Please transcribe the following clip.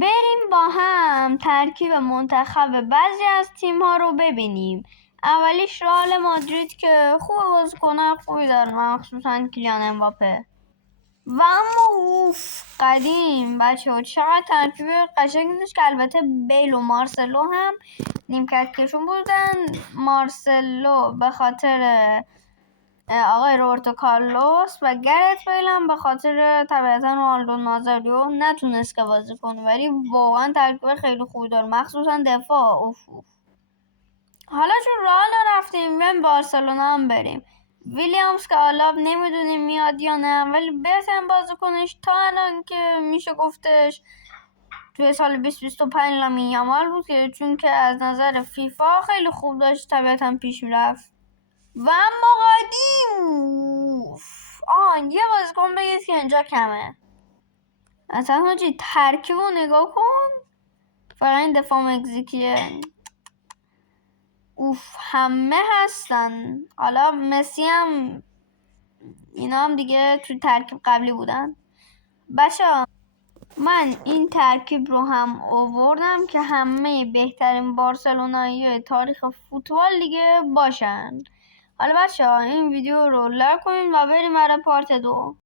بریم با هم ترکیب منتخب بعضی از تیم ها رو ببینیم. اولیش رئال مادرید که خوب بازیکن‌های خوبی داره، مخصوصا کیلیان امباپه. و اما قدیم بچه‌ها چقدر ترکیب قشنگی داشت که البته بیل و مارسلو هم نیمکت کشون بودن. مارسلو به خاطر آقای روبرتو کارلوس و گرت بیل هم به خاطر طبیعتا رونالدو نازاریو نتونست که بازی کنه، ولی واقعا ترکیب خیلی خوبی داره، مخصوصا دفاع. اوف. حالا چون رئال رفتیم بریم بارسلونا هم بریم. ویلیامز که حالا نمیدونیم میاد یا نه، ولی بهترین بازیکنش تا الان که میشه گفتش توی سال 2025 لامین یامال بود، که چون که از نظر فیفا خیلی خوب داشت طبیعتا پیش میرفت. و اما قدیم یه بازیکن بگید که اینجا کمه. اصلا حاجی ترکیب رو نگاه کن، فقط این دفاع مکزیکیه. همه هستن. حالا مسی هم اینا هم دیگه توی ترکیب قبلی بودن. بچه‌ها من این ترکیب رو هم آوردم که همه بهترین بارسلونایی تاریخ فوتبال دیگه باشن. حالا بچه‌ها این ویدیو رو لایک کنین و بریم برای پارت 2.